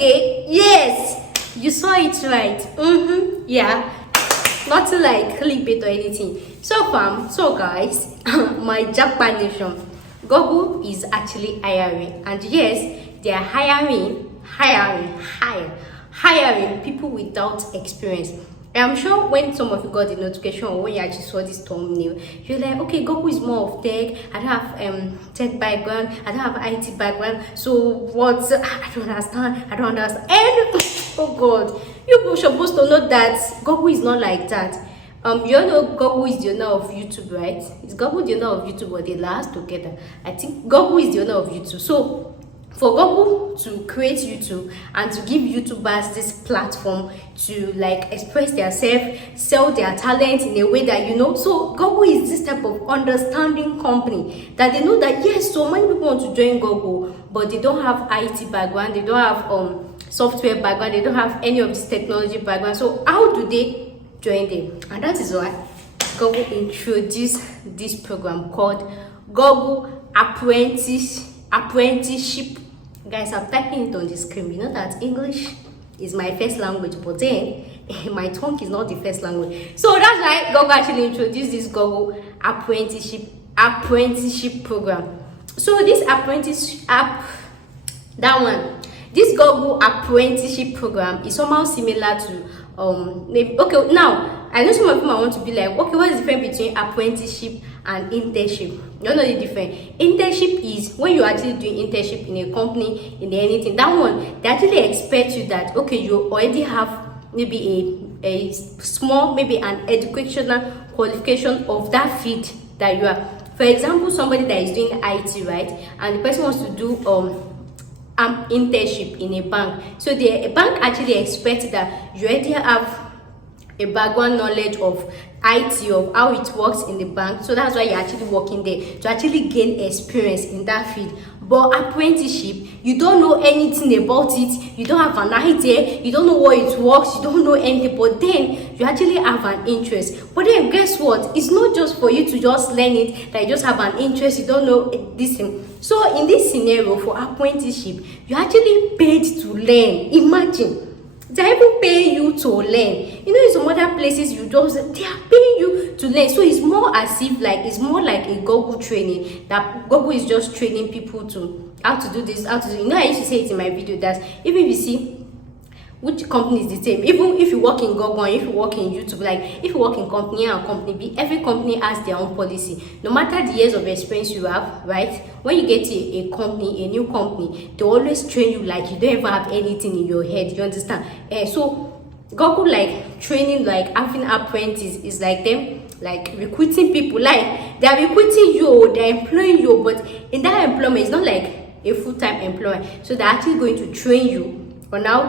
again. Yes, you saw it right. Yeah, nothing like clickbait or anything. So guys, my Japan nation, Google is actually hiring, and yes, they are hiring people without experience. I'm sure when some of you got the notification or when you actually saw this thumbnail, you're like, okay, Google is more of tech. I don't have tech background. I don't have IT background. So what? I don't understand. And oh God, you're supposed to know that Google is not like that. You all know Google is the owner of YouTube, right? It's Google the owner of YouTube, but they last together. I think Google is the owner of YouTube. So for Google to create YouTube and to give YouTubers this platform to like express themselves, sell their talent in a way that so Google is this type of understanding company that they know that yes, so many people want to join Google, but they don't have IT background, they don't have software background, they don't have any of this technology background. So how do they join them? And that is why Google introduced this program called Google Apprenticeship. Guys, I'm typing it on the screen. You know that English is my first language, but then my tongue is not the first language. So that's why Google actually introduced this Google apprenticeship program. So this this Google apprenticeship program is somehow similar to okay, now I know some of you might want to be like, okay, what is the difference between apprenticeship and internship? You know the difference. Internship is when you actually doing internship in a company, in anything. That one, they actually expect you that, okay, you already have maybe a small, maybe an educational qualification of that field that you are. For example, somebody that is doing IT, right, and the person wants to do internship in a bank. So the bank actually expects that you already have a background knowledge of IT, of how it works in the bank. So that's why you're actually working there, to actually gain experience in that field. But apprenticeship, you don't know anything about it, you don't have an idea, you don't know what it works, you don't know anything, but then you actually have an interest. But then guess what? It's not just for you to just learn it, that you just have an interest, you don't know this thing. So in this scenario for apprenticeship, you actually paid to learn. Imagine. They even pay you to learn. In some other places they are paying you to learn. So it's more as if it's more like a Google training, that Google is just training people to how to do this, how to do. I used to say it in my video that even if you see which company is the same, even if you work in Google and if you work in YouTube, like if you work in company A and company B, every company has their own policy. No matter the years of experience you have, right? When you get to a company, a new company, they always train you like you don't ever have anything in your head. You understand? So Google training, having apprentice is like them recruiting people. Like they are recruiting you, they are employing you, but in that employment, it's not like a full-time employer. So they're actually going to train you on how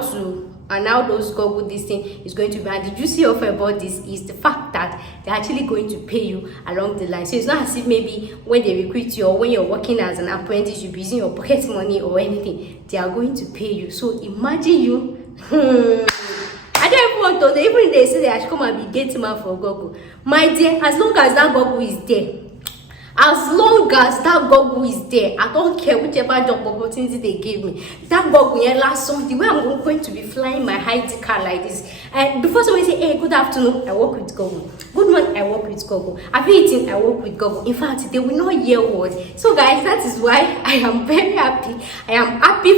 those Google this thing is going to be. And the juicy offer about this is the fact that they're actually going to pay you along the line. So it's not as if maybe when they recruit you or when you're working as an apprentice, you're using your pocket money or anything. They are going to pay you. So imagine you. I don't even want to, even if they say they should come and be gate man for Google. My dear, as long as that Google is there, I don't care whichever job opportunity they give me. That Google last Sunday, where I'm going to be flying my high-tech car like this. And before somebody say, hey, good afternoon, I work with Google. Good morning, I work with Google. I've been eating, I work with Google. In fact, they will not hear words. So guys, that is why I am very happy. I am happy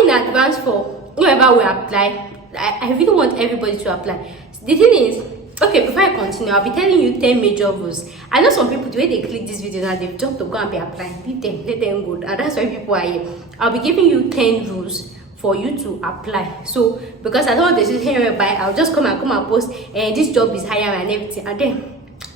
in advance for whoever will apply. I really want everybody to apply. The thing is, okay, before I continue, I'll be telling you 10 major rules. I know some people, the way they click this video now, they've jumped to go and be applying. Leave them, let them go. And that's why people are here. I'll be giving you 10 rules for you to apply. So, because I don't want to say, hey, bye, I'll just come and post, and this job is higher and everything. And then,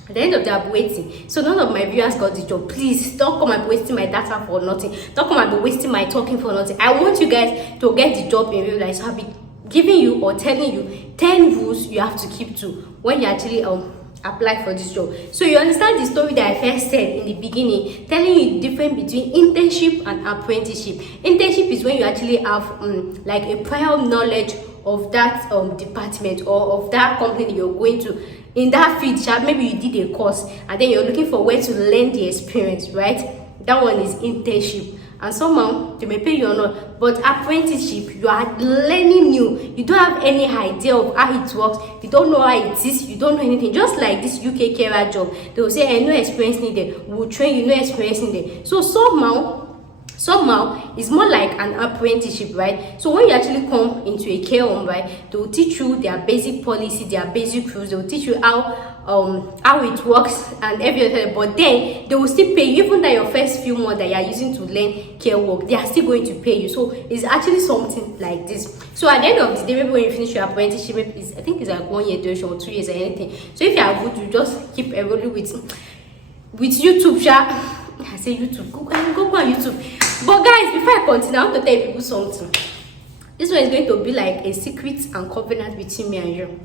at the end of the day, I'll be waiting. So none of my viewers got the job. Please, don't come and be wasting my data for nothing. Don't come and be wasting my talking for nothing. I want you guys to get the job in real life. So I'll be giving you or telling you 10 rules you have to keep to when you actually apply for this job. So you understand the story that I first said in the beginning, telling you the difference between internship and apprenticeship. Internship is when you actually have a prior knowledge of that department or of that company you're going to in that field. Maybe you did a course and then you're looking for where to learn the experience, right? That one is internship. and somehow they may pay you or not. But apprenticeship, you are learning new. You don't have any idea of how it works. You don't know how it is. You don't know anything. Just like this UK carer job, they will say, no experience needed. We'll train you, no experience needed. So somehow it's more like an apprenticeship, right? So when you actually come into a care home, right, they will teach you their basic policy, their basic rules. They will teach you how it works and every other, but then they will still pay you. Even that your first few months that you are using to learn care work, they are still going to pay you. So it's actually something like this. So at the end of the day, maybe when you finish your apprenticeship, I think it's like 1 year duration or 2 years or anything. So if you are good, you just keep enrolling with YouTube. I say YouTube, go on YouTube. But guys, before I continue, I want to tell people something. This one is going to be like a secret and covenant between me and you.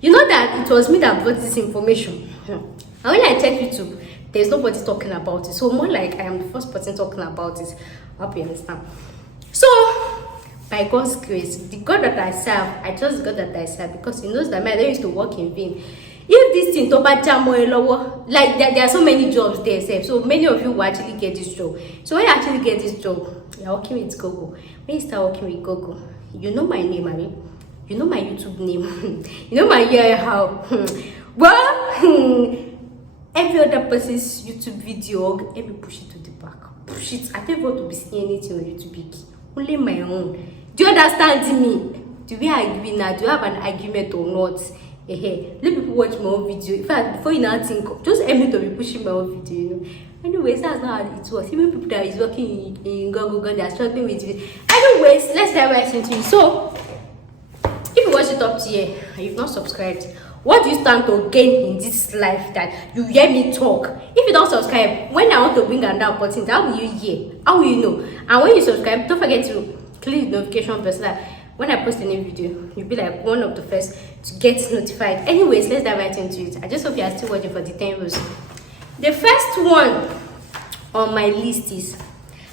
You know that it was me that brought this information. And when I check YouTube, there's nobody talking about it. So more like I am the first person talking about it. I hope you understand. So, by God's grace, the God that I serve, I trust God that I serve, because He knows that I don't used to work in vain. If this thing like there are so many jobs there, so many of you will actually get this job. So when you actually get this job, you're working with Google. When you start working with Google, you know my name, I mean, you know my YouTube name, you know my year how. Well, every other person's YouTube video, let me push it to the back. Push it. I don't want to be seeing anything on YouTube. Only my own. Do you understand me? Do we agree now? Do you have an argument or not? Let people watch my own video. In fact, before you now think, just help me to be pushing my own video, you know. Anyways, that's not how it works. Even people that is working in Google, they are struggling with it. Anyways, let's dive right into it. So, if you watch it up to here and you've not subscribed, what do you stand to gain in this life that you hear me talk? If you don't subscribe, when I want to bring another opportunity, how will you hear? How will you know? And when you subscribe, don't forget to click the notification bell so that when I post a new video, you'll be like one of the first to get notified. Anyways, let's dive right into it. I just hope you are still watching for the 10 rules. The first one on my list is,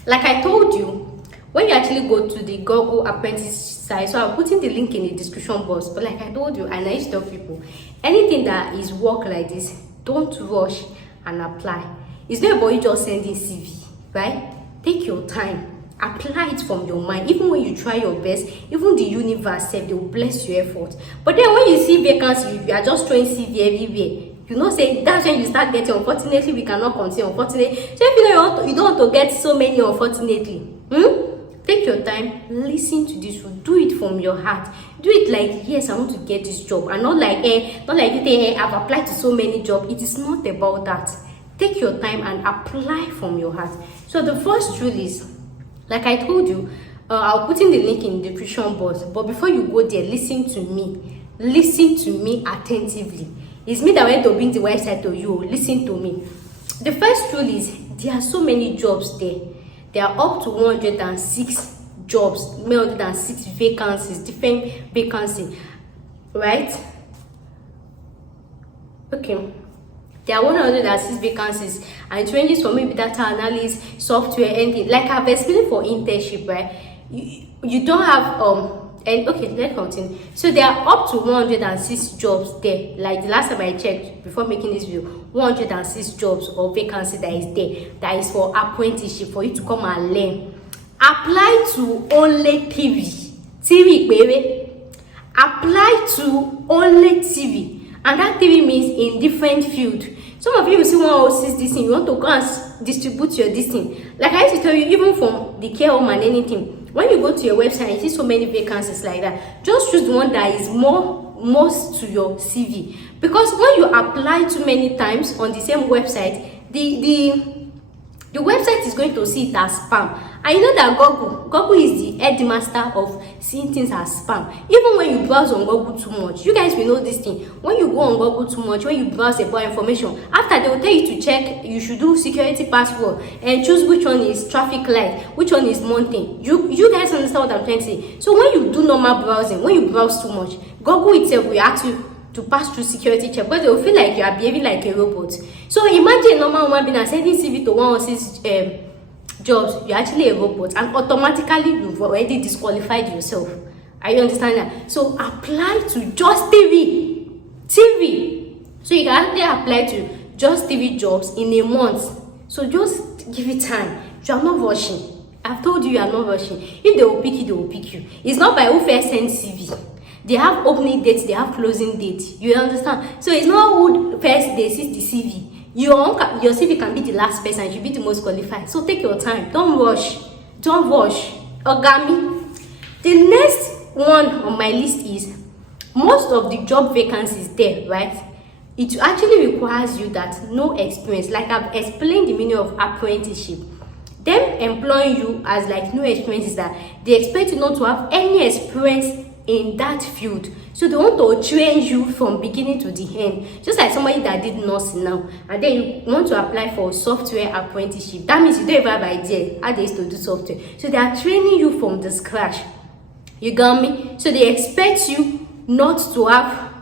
like I told you, when you actually go to the Google Apprentice site, so I'm putting the link in the description box, but like I told you, and I used to tell people, anything that is work like this, don't rush and apply. It's not about you just sending CV, right? Take your time. Apply it from your mind. Even when you try your best, even the universe said they will bless your effort. But then when you see vacancy, you are just throwing CV everywhere. You know, say that's when you start getting. Unfortunately, we cannot continue. Unfortunately, so if you don't want to get so many, unfortunately, take your time. Listen to this. Do it from your heart. Do it like, yes, I want to get this job, and not like you think, I've applied to so many jobs. It is not about that. Take your time and apply from your heart. So the first rule is, like I told you, I'll put in the link in the description box. But before you go there, listen to me. Listen to me attentively. It's me that went to bring the website to you. Listen to me. The first rule is, there are so many jobs there. There are up to 106 jobs, 106 vacancies, different vacancies, right? Okay. There are 106 vacancies, and it ranges from maybe data analysis, software, anything. Like I've explained for internship, right? You don't have and okay, let's continue. So there are up to 106 jobs there. Like the last time I checked before making this video, 106 jobs or vacancy that is there. That is for apprenticeship, for you to come and learn. Apply to only TV, baby. Apply to only TV. And that TV means in different field. Some of you will see 106 this thing, you want to go and distribute your this thing. Like I used to tell you, even from the care home and anything, when you go to your website, you see so many vacancies like that. Just choose the one that is most to your CV. Because when you apply too many times on the same website, the website is going to see it as spam. And you know that Google is the headmaster of seeing things as spam. Even when you browse on Google too much, you guys will know this thing. When you go on Google too much, when you browse about information, after they will tell you to check, you should do security password and choose which one is traffic light, which one is mountain. You guys understand what I'm trying to say? So when you do normal browsing, when you browse too much, Google itself will ask you to pass through security check, because they will feel like you are behaving like a robot. So imagine a normal woman being sending CV to 106 jobs, you're actually a robot, and automatically you've already disqualified yourself. Are you understand that? So apply to just TV. So you can actually apply to just TV jobs in a month. So just give it time. You are not rushing. I've told you are not rushing. If they will pick you, they will pick you. It's not by who first send CV. They have opening dates, they have closing dates. You understand? So it's not who first they see the CV. Your CV can be the last person, you be the most qualified. So take your time. Don't rush. Don't rush. Ogami. The next one on my list is most of the job vacancies there, right? It actually requires you that no experience. Like I've explained the meaning of apprenticeship. Them employing you as like no experience is that they expect you not to have any experience in that field. So they want to train you from beginning to the end. Just like somebody that did nursing now, and then you want to apply for software apprenticeship. That means you don't even have idea how they used to do software. So they are training you from the scratch. You got me? So they expect you not to have,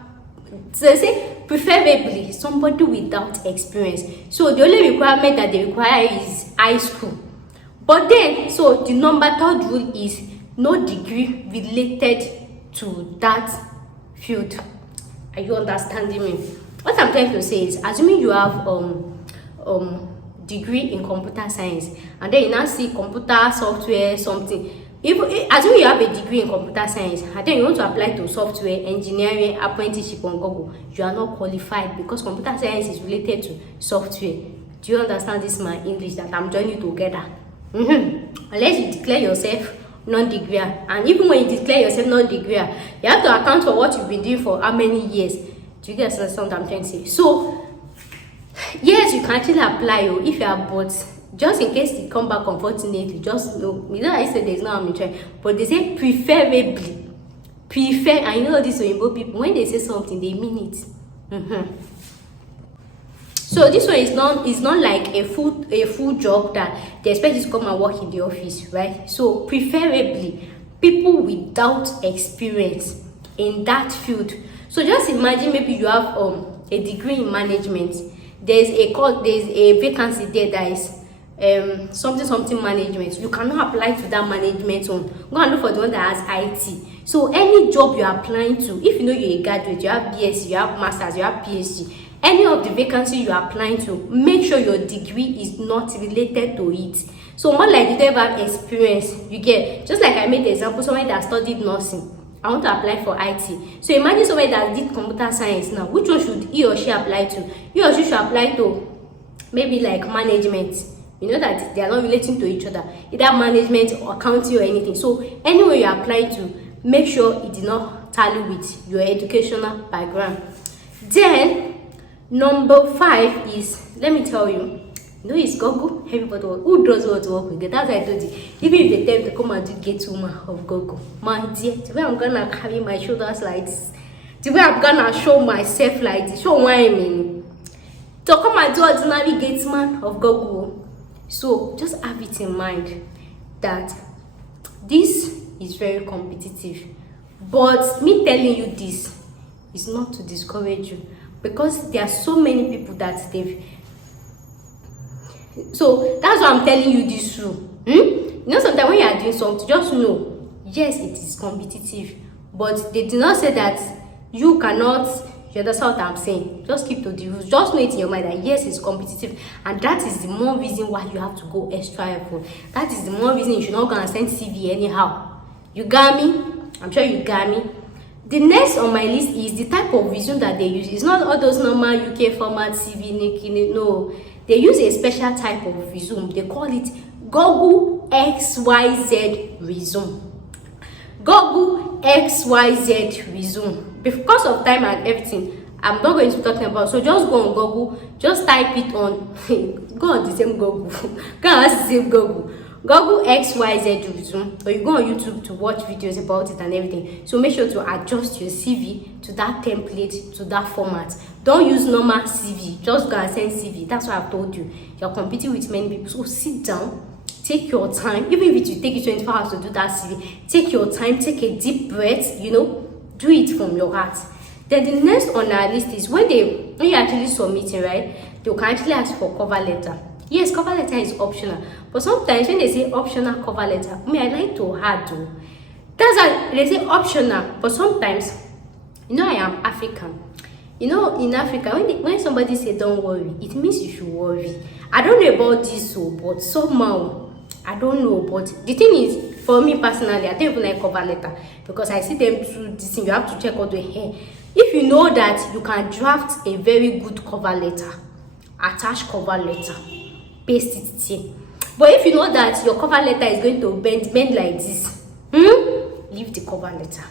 so they say, preferably somebody without experience. So the only requirement that they require is high school. But then, so the number third rule is no degree related to that field. Are you understanding me? What I'm trying to say is, assuming you have degree in computer science, and then you now see computer software something. Assuming you have a degree in computer science, and then you want to apply to software engineering apprenticeship on Google, you are not qualified because computer science is related to software. Do you understand this, my English that I'm joining together? Unless you declare yourself non-degree, and even when you declare yourself non-degree, you have to account for what you've been doing for how many years. Do you guys understand what I'm trying to say? So yes, you can actually apply if you are, but just in case you come back unfortunately, just know, you know, I said there's no harm in trying, but they say preferably. I know this Oyinbo people, when they say something, they mean it. So this one is not like a full job that they expect you to come and work in the office, right? So preferably people without experience in that field. So just imagine maybe you have a degree in management. There's a vacancy there that is something management. You cannot apply to that management one. Go and look for the one that has IT. So any job you are applying to, if you know you're a graduate, you have BSc, you have masters, you have PhD, any of the vacancy you are applying to, make sure your degree is not related to it. So more like you don't have experience, you get, just like I made the example, somebody that studied nursing, I want to apply for IT. So imagine somebody that did computer science now, which one should he or she apply to? He or she should apply to maybe like management. You know that they are not relating to each other, either management or accounting or anything. So anywhere you apply to, make sure it did not tally with your educational background. Then number 5 is, let me tell you, it's Google. Everybody who does what to work with. That's why I told you. Even if they tell you to come and do get woman of Google, my dear, today I'm gonna carry my shoulders like this. Today I'm gonna show myself like this. Show what I mean. To come and do ordinary gate man of Google. So just have it in mind that this is very competitive. But me telling you this is not to discourage you, because there are so many people that they've. So that's why I'm telling you this rule. You know, sometimes when you are doing something, just know, yes, it is competitive, but they do not say that you cannot. You understand what I'm saying? Just keep to the rules. Just know it in your mind that yes, it's competitive, and that is the more reason why you have to go extra effort. That is the more reason you should not go and send CV anyhow. You got me? I'm sure you got me. The next on my list is the type of resume that they use. It's not all those normal UK format CV, no. They use a special type of resume. They call it Google XYZ resume. Google XYZ resume. Because of time and everything, I'm not going to be talking about. So just go on Google, just type it on. Go on the same Google. Go on the same Google. Google XYZ resume, or you go on YouTube to watch videos about it and everything. So make sure to adjust your CV to that template, to that format. Don't use normal CV. Just go and send CV. That's what I've told you. You're competing with many people. So sit down, take your time. Even if it will take you 24 hours to do that CV, take your time, take a deep breath, do it from your heart. Then the next on our list is when you're actually submitting, right? They can actually ask for cover letter. Yes, cover letter is optional, but sometimes when they say optional cover letter, I like to add to. That's why they say optional, but sometimes, I am African. In Africa, when somebody say don't worry, it means you should worry. I don't know about this, but somehow I don't know, but the thing is, for me personally, I don't even like cover letter because I see them through this thing. You have to check all the hair. If you know that you can draft a very good cover letter, attach cover letter, paste it here. But if you know that your cover letter is going to bend like this, leave the cover letter.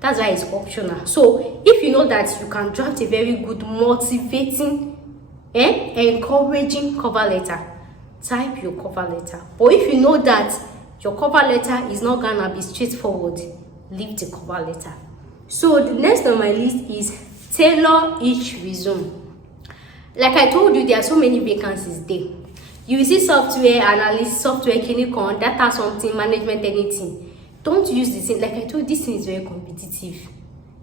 That's why it's optional. So if you know that you can draft a very good, motivating, encouraging cover letter, type your cover letter. But if you know that your cover letter is not gonna be straightforward, leave the cover letter. So the next on my list is tailor each resume. Like I told you, there are so many vacancies there. You see software analyst, software clinical, data something, management, anything. Don't use the same. Like I told you, this thing is very competitive.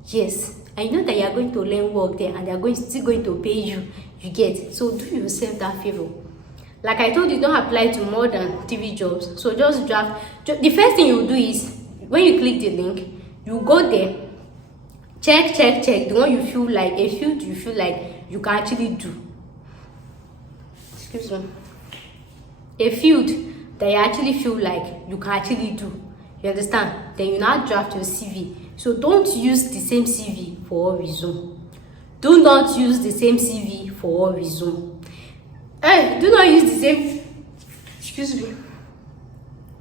Yes, I know that you are going to learn work there and they are still going to pay you. You get. So do yourself that favor. Like I told you, don't apply to more than 3 jobs. So just draft. The first thing you do is, when you click the link, you go there, check the one you feel like, a field you feel like you can actually do. Excuse me. A field that you actually feel like you can actually do. You understand? Then you now draft your CV. So don't use the same CV for all resume. Do not use the same CV for all resume. Do not use the same. Excuse me.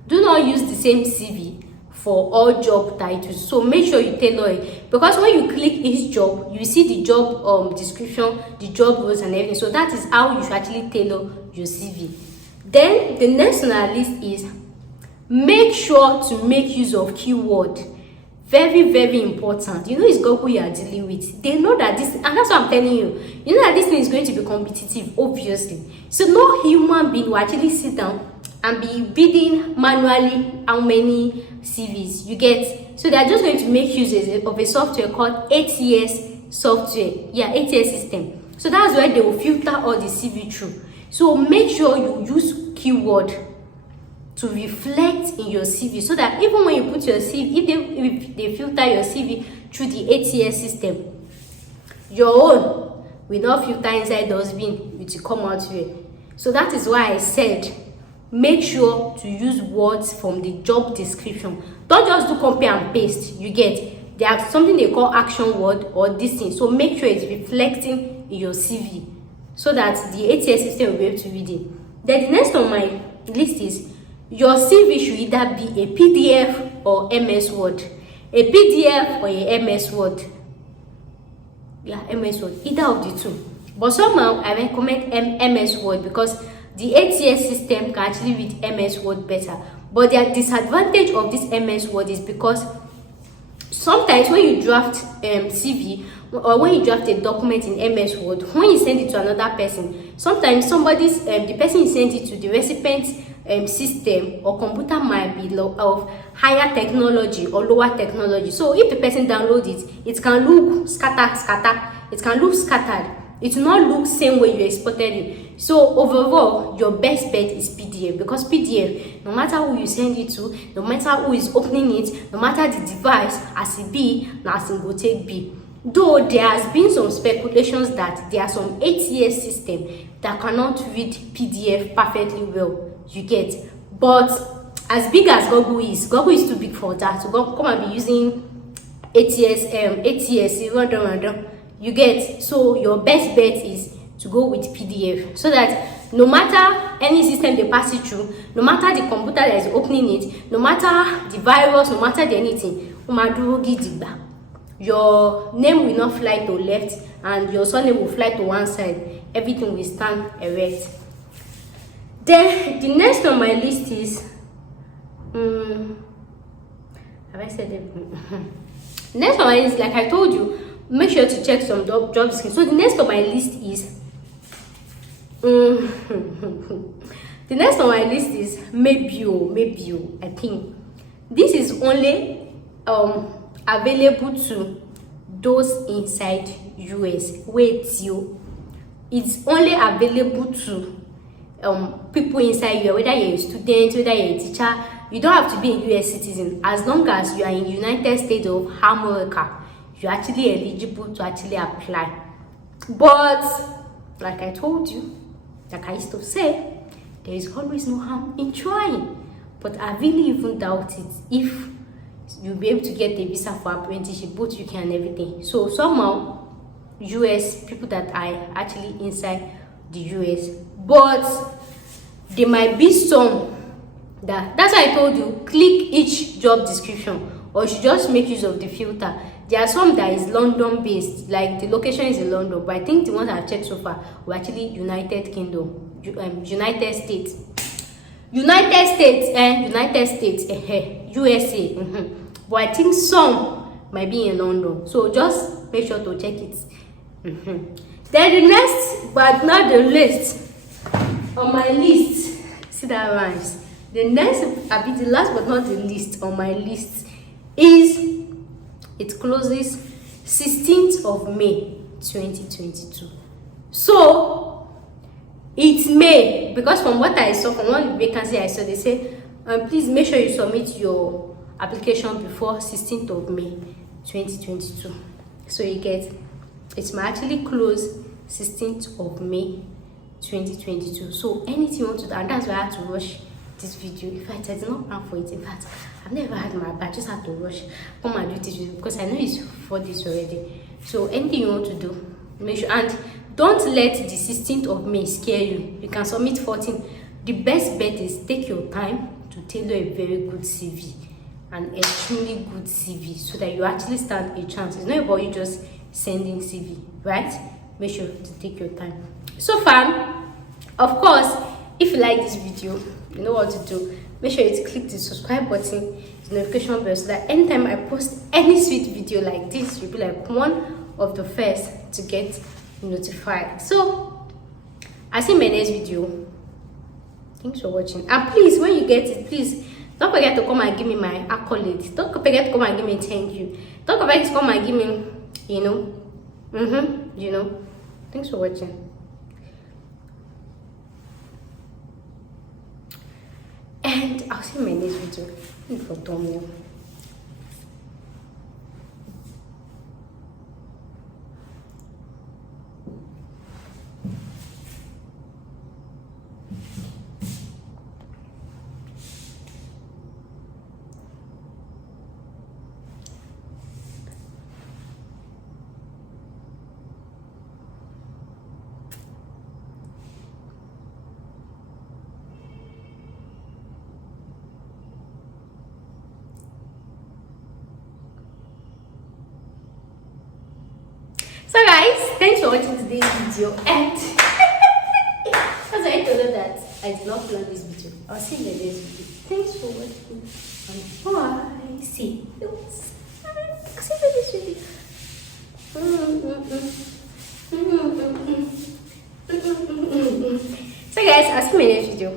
Do not use the same CV for all job titles. So make sure you tailor it, because when you click each job, you see the job description, the job roles and everything. So that is how you should actually tailor your CV. Then the next on our list is make sure to make use of keyword. Very, very important. You know it's Google you are dealing with. They know that this, and that's what I'm telling you. You know that this thing is going to be competitive, obviously. So no human being will actually sit down and be bidding manually how many CVs you get. So they are just going to make use of a software called ATS software. Yeah, ATS system. So that's where they will filter all the CV through. So make sure you use keyword to reflect in your CV, so that even when you put your CV, if they filter your CV through the ATS system, your own will not filter inside dustbin, it will come out here. So that is why I said make sure to use words from the job description. Don't just do copy and paste. You get, they have something they call action word or this thing. So make sure it's reflecting in your CV, so that the ATS system will be able to read it. Then the next on my list is your CV should either be a PDF or MS Word. A PDF or a MS Word. Yeah, MS Word. Either of the two. But somehow I recommend MS Word because the ATS system can actually read MS Word better. But the disadvantage of this MS Word is because sometimes when you draft CV or when you draft a document in MS Word, when you send it to another person, sometimes somebody's the person you send it to, the recipient's system or computer might be of higher technology or lower technology. So if the person downloads it, it can look scattered. It can look scattered. It will not look same way you exported it. So overall, your best bet is PDF, because PDF, no matter who you send it to, no matter who is opening it, no matter the device, as it be, now as it go take be. Though there has been some speculations that there are some ATS system that cannot read PDF perfectly well. You get, but as big as Google is too big for that. So come and be using ATS, you get. So your best bet is to go with PDF, so that no matter any system they pass it through, no matter the computer that is opening it, no matter the virus, no matter the anything, your name will not fly to left and your surname will fly to one side. Everything will stand erect. Then the next on my list is have I said everything? Next on my list, like I told you, make sure to check some job description. So the next on my list is the next on my list is maybe I think this is only available to those inside US. Wait, it's only available to people inside you, whether you're a student, whether you're a teacher. You don't have to be a US citizen. As long as you are in the United States of America, you're actually eligible to actually apply. But like I told you, like I used to say, there is always no harm in trying. but I really even doubt it if you'll be able to get a visa for apprenticeship, both UK and everything. So somehow US people that are actually inside the US, but there might be some that's why I told you click each job description, or you should just make use of the filter. There are some that is London based, like the location is in London, but I think the ones I've checked so far were actually United Kingdom, United States, USA. But I think some might be in London, so just make sure to check it. Then the next but not the least on my list, see that rhymes, the last but not the least on my list is, it closes 16th of May 2022. So it may, because from what I saw, from one vacancy I saw, they say please make sure you submit your application before 16th of May 2022. So you get, it might actually close 16th of May 2022. So anything you want to do, and that's why I had to rush this video. In fact, I did not plan for it. In fact, I've never had my bag, I just had to rush come and do this video because I know it's 4 days already. So anything you want to do, make sure, and don't let the 16th of May scare you. You can submit 14. The best bet is take your time to tailor a very good CV, an extremely good CV, so that you actually stand a chance. It's not about you just sending CV, right? Make sure to take your time. So fam, of course, if you like this video, you know what to do. Make sure you click the subscribe button, the notification bell, so that anytime I post any sweet video like this, you'll be like one of the first to get notified. So I'll see you in my next video. Thanks for watching, and please, when you get it, please don't forget to come and give me my accolades. Don't forget to come and give me thank you. Don't forget to come and give me, thanks for watching. And I'll see you in my next video. For thumbnail. So guys, thanks for watching today's video, and as I told you that I did not plan this video. I'll see you in the next video. Thanks for watching, and bye. See you in the next video. So guys, I'll see you in the next video.